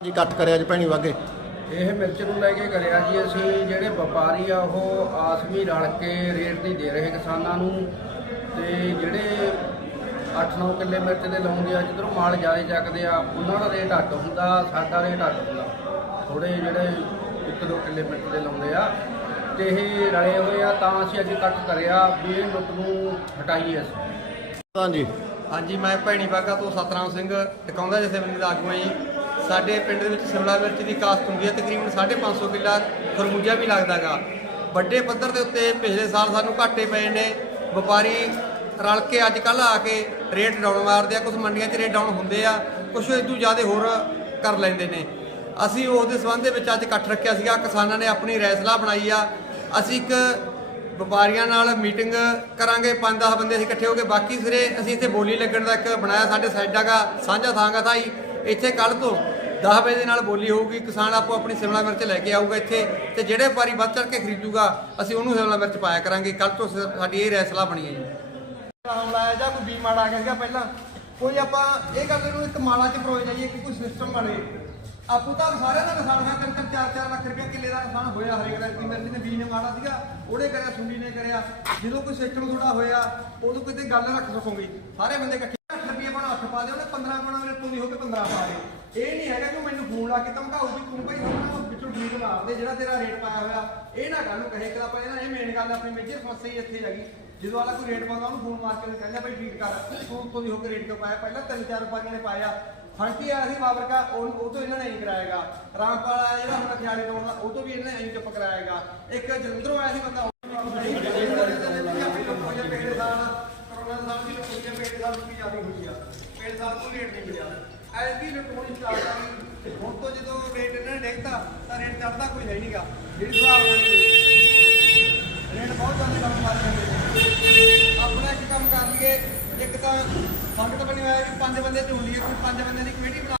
ਜੀ ਕੱਟ ਕਰਿਆ ਜੀ ਭੈਣੀ ਵਾਗੇ। ਇਹ ਮਿਰਚ ਨੂੰ ਲੈ ਕੇ ਕਰਿਆ ਜੀ ਅਸੀਂ ਜਿਹੜੇ ਵਪਾਰੀ ਆ ਉਹ ਆਸਮੀ ਰਲ ਕੇ ਰੇਟ ਦੀ ਦੇ ਰਹੇ ਕਿਸਾਨਾਂ ਨੂੰ। ਤੇ ਜਿਹੜੇ 8-9 ਕਿੱਲੇ ਮਿਰਚ ਦੇ ਲਾਉਂਦੇ ਆ ਜਿੱਧਰੋਂ ਮਾਲ ਜ਼ਿਆਦਾ ਚੱਕਦੇ ਆ ਉਹਨਾਂ ਦਾ ਰੇਟ ਅੱਡ ਹੁੰਦਾ ਸਾਡਾ ਰੇਟ ਅੱਡ ਹੁੰਦਾ। ਥੋੜੇ ਜਿਹੜੇ 1-2 ਕਿੱਲੇ ਮਿਰਚ ਦੇ ਲਾਉਂਦੇ ਆ ਤੇ ਇਹ ਰਲੇ ਹੋਏ ਆ ਤਾਂ ਅਸੀਂ ਅੱਜ ਕੱਟ ਕਰਿਆ ਵੀ ਇਹ ਲੁੱਟ ਨੂੰ ਹਟਾਈਏ ਅਸੀਂ। ਹਾਂਜੀ। ਹਾਂਜੀ ਮੈਂ ਭੈਣੀ ਬਾਗਾ ਤੋਂ ਸਤਨਾਮ ਸਿੰਘ ਟਿਕਾਉਂਦਾ ਜਥੇਬੰਦੀ ਦਾ ਆਗੂ ਹਾਂ ਜੀ। ਸਾਡੇ ਪਿੰਡ ਦੇ ਵਿੱਚ ਸ਼ਿਮਲਾ ਮਿਰਚ ਦੀ ਕਾਸ਼ਤ ਹੁੰਦੀ ਹੈ, ਤਕਰੀਬਨ 550 ਕਿੱਲਾ ਖਰਬੂਜਾ ਵੀ ਲੱਗਦਾਗਾ। ਵੱਡੇ ਪੱਧਰ ਦੇ ਉੱਤੇ ਪਿਛਲੇ ਸਾਲ ਸਾਨੂੰ ਘਾਟੇ ਪਏ ਨੇ। ਵਪਾਰੀ ਰਲ ਕੇ ਅੱਜ ਕੱਲ ਆ ਕੇ ਰੇਟ ਡਾਊਨ ਮਾਰਦੇ ਆ ਕੁਝ ਮੰਡੀਆਂ 'ਚ ਰੇਟ ਡਾਊਨ ਹੁੰਦੇ ਆ ਕੁਝ ਇਦੋਂ ਜ਼ਿਆਦਾ ਹੋਰ ਕਰ ਲੈਂਦੇ ਨੇ। ਅਸੀਂ ਉਸ ਦੇ ਸੰਬੰਧ ਦੇ ਵਿੱਚ ਅੱਜ ਇਕੱਠ ਰੱਖਿਆ ਸੀਗਾ, ਕਿਸਾਨਾਂ ਨੇ ਆਪਣੀ ਰੈਸਲਾ ਬਣਾਈ ਆ। ਅਸੀਂ ਇੱਕ ਵਪਾਰੀਆਂ ਨਾਲ ਮੀਟਿੰਗ ਕਰਾਂਗੇ 5-10 ਬੰਦੇ ਅਸੀਂ ਇਕੱਠੇ ਹੋ ਕੇ, ਬਾਕੀ ਸਿਰੇ ਅਸੀਂ ਇੱਥੇ ਬੋਲੀ ਲੱਗਣ ਦਾ ਇੱਕ ਬਣਾਇਆ ਸਾਡੇ ਸਾਈਡਾਂ ਦਾ ਸਾਂਝਾ ਥਾਂਗਾ ਥਾਈ। ਇੱਥੇ ਕੱਲ ਤੋਂ 10 ਵਜੇ ਦੇ ਨਾਲ ਬੋਲੀ ਹੋਊਗੀ, ਕਿਸਾਨ ਆਪੋ ਆਪਣੀ ਸਿਮਲਾ ਮਿਰਚ ਲੈ ਕੇ ਆਊਗਾ ਇੱਥੇ ਤੇ ਜਿਹੜੇ ਵਪਾਰੀ ਵੱਧ ਚੜ ਕੇ ਖਰੀਦੂਗਾ, ਅਸੀਂ ਉਹਨੂੰ ਸਿਮਲਾ ਮਿਰਚ ਪਾਇਆ ਕਰਾਂਗੇ। ਕੱਲ ਤੋਂ ਸਾਡੀ ਇਹ ਰੈਸਲਾ ਬਣੀ ਹੈ ਜੀ। ਹਮਲਾ ਆਇਆ ਜਾਂ ਕੋਈ ਬੀ ਮਾੜਾ ਆ ਗਿਆ ਸੀਗਾ ਪਹਿਲਾਂ। ਕੋਈ ਆਪਾਂ ਇਹ ਗੱਲ ਨੂੰ ਇੱਕ ਮਾਲਾ ਚ ਪਰੋਏ ਜਾਈਏ ਕਿ ਕੋਈ ਸਿਸਟਮ ਬਣੇ। ਆਪੂ ਤਾਂ ਸਾਰਿਆਂ ਦਾ ਨੁਕਸਾਨ ਹੋਇਆ ਤਿੰਨ ਤਿੰਨ ਚਾਰ ਚਾਰ ਲੱਖ ਰੁਪਏ ਕਿੱਲੇ ਦਾ ਨੁਕਸਾਨ ਹੋਇਆ ਹਰੇਕ ਦਾ। ਕਿ ਮੇਰੇ ਨੇ ਬੀ ਨੇ ਮਾੜਾ ਸੀਗਾ ਉਹਨੇ ਕਰਿਆ, ਸੁੰਡੀ ਨੇ ਕਰਿਆ। ਜਦੋਂ ਕੋਈ ਸਿਸਟਮ ਥੋੜਾ ਹੋਇਆ, ਉਦੋਂ ਕਿਤੇ ਗੱਲ ਰੱਖ ਸਕੋਗੇ? ਸਾਰੇ ਬੰਦੇ ਇਕੱਠੇ 8 ਰੁਪਏ ਬਣਾ 8 ਪਾ ਦੇ ਉਹਨੇ 15 ਬਣਾ ਮੇਰੇ ਤੋਂ ਦੀ ਹੋ ਕੇ 15 ਪਾ ਦੇ। ਇਹ ਨਹੀਂ ਹੈਗਾ ਕਿ ਮੈਨੂੰ ਫੋਨ ਲਾ ਕੇ ਧਮਕਾਊ ਵੀ ਤੂੰ ਭਾਈ ਉਹਨਾਂ ਵਿੱਚੋਂ ਠੀਕ ਮਾਰ ਦੇ ਜਿਹੜਾ ਤੇਰਾ ਰੇਟ ਪਾਇਆ ਹੋਇਆ, ਇਹ ਨਾ ਕੱਲ ਨੂੰ ਕਹੇ ਕਿ ਆਪਾਂ ਇਹ ਮੇਨ ਗੱਲ ਆਪਣੀ ਮੇਜਰ ਸਮੱਸਿਆ ਹੀ ਇੱਥੇ ਹੈਗੀ। ਜਦੋਂ ਵਾਲਾ ਕੋਈ ਰੇਟ ਪਾਉਂਦਾ, ਉਹਨੂੰ ਫੋਨ ਮਾਰ ਕੇ ਕਹਿੰਦਾ ਭਾਈ ਠੀਕ ਕਰ, ਤੂੰ ਤੋਂ ਦੀ ਹੋ ਕੇ ਰੇਟ ਕਿਉਂ ਪਾਇਆ? ਪਹਿਲਾਂ ਤਿੰਨ ਚਾਰ ਰੁਪਏ ਨੇ ਪਾਇਆ ਫੰਟੀ ਆਇਆ ਸੀ ਬਾਬਰਕਾ ਉਹ ਉਹ ਤੋਂ ਇਹਨਾਂ ਨੇ ਨਹੀਂ ਕਰਾਏਗਾ। ਰਾਮਪਾਲ ਆਇਆ ਜਿਹੜਾ ਹੁਣ ਖਿਆਲੇ ਤੋਂ ਉਹ ਤੋਂ ਵੀ ਇਹਨਾਂ ਨੇ ਨਹੀਂ ਚੁੱਪ ਕਰਾਏਗਾ। ਇੱਕ ਜਲੰਧਰੋਂ ਆਇਆ ਸੀ ਬੰਦਾ ਉਹ ਵੀ ਕਰੋਨਾ ਦਾ ਸਾਲ ਪੇਟ ਸਾਲ ਦੀ ਜ਼ਿਆਦਾ ਹੋਈ ਆ। ਪੇਟ ਸਾਲ ਤੋਂ ਰੇਟ ਨਹੀਂ ਮਿਲਿਆ। ਐਸੀ ਲੁੱਟ ਸਟਾਰਟ ਆ ਗਈ ਹੁਣ ਤੋਂ ਜਦੋਂ ਰੇਟ ਇਹਨਾਂ ਨੇ ਡੇਗਤਾ ਤਾਂ ਰੇਟ ਚੜਦਾ ਕੋਈ ਹੈ ਨਹੀਂਗਾ। ਜਿਹੜੀ ਹਿਸਾਬ ਨਾਲ ਰੇਟ ਬਹੁਤ ਜ਼ਿਆਦਾ ਕੰਮ ਕਰ ਜਾਂਦੇ ਆਪਣਾ ਇੱਕ ਕੰਮ ਕਰ ਲਈਏ, ਇੱਕ ਤਾਂ ਸੰਗਤ ਬਣੀ ਹੋਇਆ ਵੀ ਪੰਜ ਬੰਦੇ ਢੂੰਡੀਏ ਕੋਈ ਪੰਜ ਬੰਦੇ ਦੀ ਕਮੇਟੀ ਬਣਾ